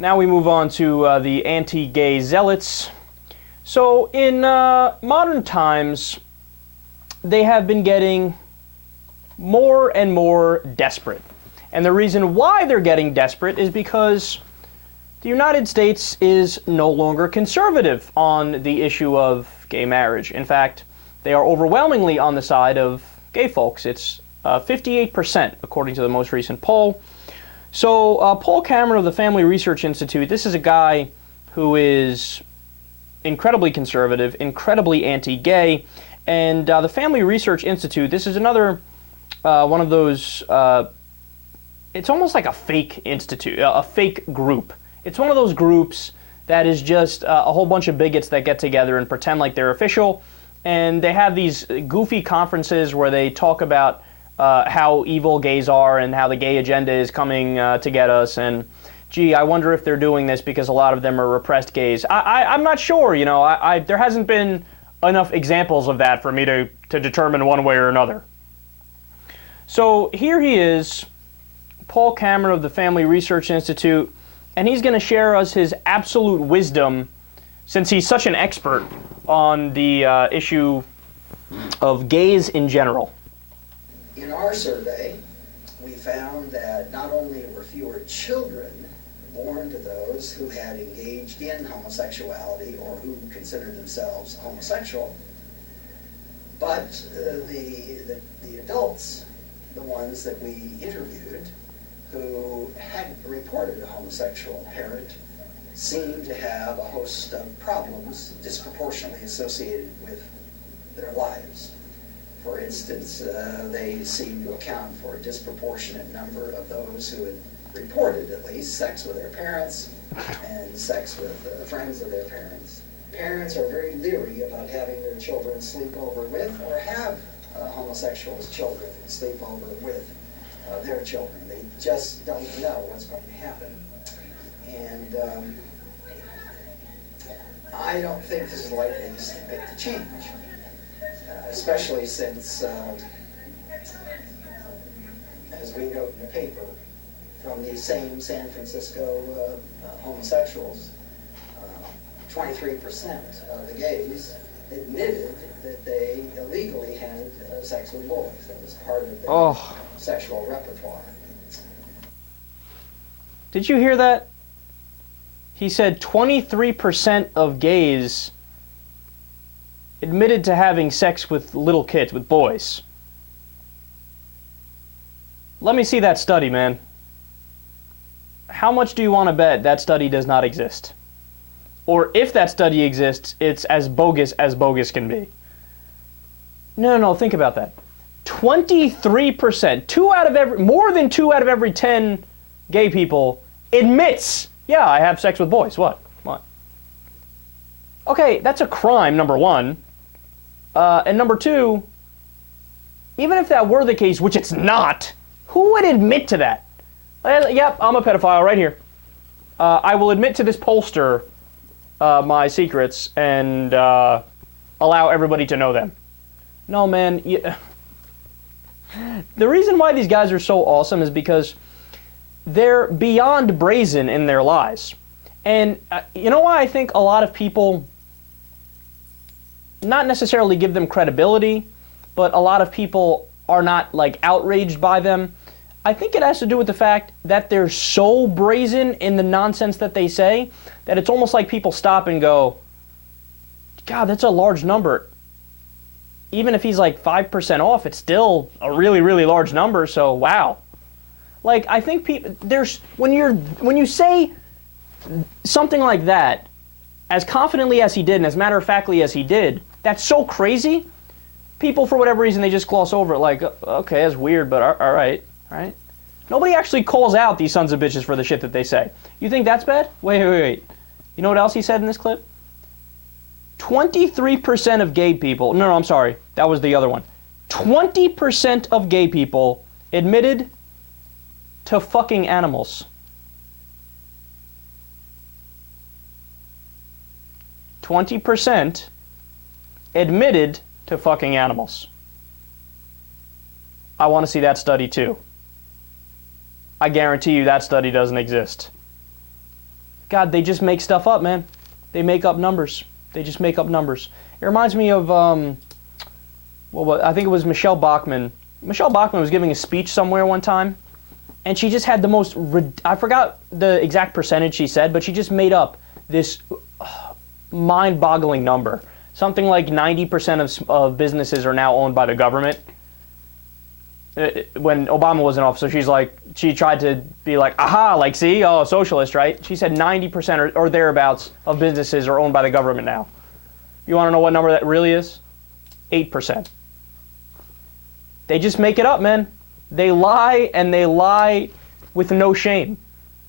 Now we move on to the anti-gay zealots. So in modern times, they have been getting more and more desperate. And the reason why they're getting desperate is because the United States is no longer conservative on the issue of gay marriage. In fact, they are overwhelmingly on the side of gay folks. It's 58%, according to the most recent poll. So Paul Cameron of the Family Research Institute, this is a guy who is incredibly conservative, incredibly anti-gay, and the Family Research Institute, this is another one of those, it's almost like a fake institute, a fake group. It's one of those groups that is just a whole bunch of bigots that get together and pretend like they're official, and they have these goofy conferences where they talk about how evil gays are and how the gay agenda is coming to get us, and gee, I wonder if they're doing this because a lot of them are repressed gays. I'm not sure, you know, there hasn't been enough examples of that for me to determine one way or another. So here he is, Paul Cameron of the Family Research Institute, and he's going to share us his absolute wisdom, since he's such an expert on the issue of gays in general. In our survey, we found that not only were fewer children born to those who had engaged in homosexuality or who considered themselves homosexual, but the adults, the ones that we interviewed, who hadn't reported a homosexual parent, seemed to have a host of problems disproportionately associated with their lives. For instance, they seem to account for a disproportionate number of those who had reported, at least, sex with their parents and sex with friends of their parents. Parents are very leery about having their children sleep over with or have homosexuals' children sleep over with their children. They just don't know what's going to happen. And I don't think this is likely to change. Especially since, as we wrote in the paper, from these same San Francisco homosexuals, 23% of the gays admitted that they illegally had sex with boys. That was part of their sexual repertoire. Did you hear that? He said 23% of gays admitted to having sex with little kids, with boys. Let me see that study, man. How much do you want to bet that study does not exist? Or if that study exists, it's as bogus can be. No, think about that. 23%, more than 2 out of every 10 gay people admits, yeah, I have sex with boys. What? Okay, that's a crime, number one. And number two, even if that were the case, which it's not, who would admit to that? Yep, I'm a pedophile right here. I will admit to this pollster my secrets and allow everybody to know them. No, man. The reason why these guys are so awesome is because they're beyond brazen in their lies. And you know why I think a lot of people not necessarily give them credibility, but a lot of people are not like outraged by them? I think it has to do with the fact that they're so brazen in the nonsense that they say that it's almost like people stop and go, God, that's a large number. Even if he's like 5% off, it's still a really, really large number, so wow. Like, I think people, when you say something like that, as confidently as he did and as matter-of-factly as he did, that's so crazy, people, for whatever reason, they just gloss over it like, okay, that's weird, but all right. Nobody actually calls out these sons of bitches for the shit that they say. You think that's bad? Wait. You know what else he said in this clip? 23% of gay people, no, I'm sorry, that was the other one. 20% of gay people admitted to fucking animals. 20% admitted to fucking animals. I want to see that study too. I guarantee you that study doesn't exist. God, they just make stuff up, man. They make up numbers. They just make up numbers. It reminds me of, well, I think it was Michelle Bachmann. Michelle Bachmann was giving a speech somewhere one time, and she just had the most, I forgot the exact percentage she said, but she just made up this mind-boggling number. Something like 90% of businesses are now owned by the government. When Obama was in office, so she tried to be like, aha, like, see, oh, socialist, right? She said 90% or thereabouts of businesses are owned by the government now. You want to know what number that really is? 8%. They just make it up, man. They lie, and they lie with no shame.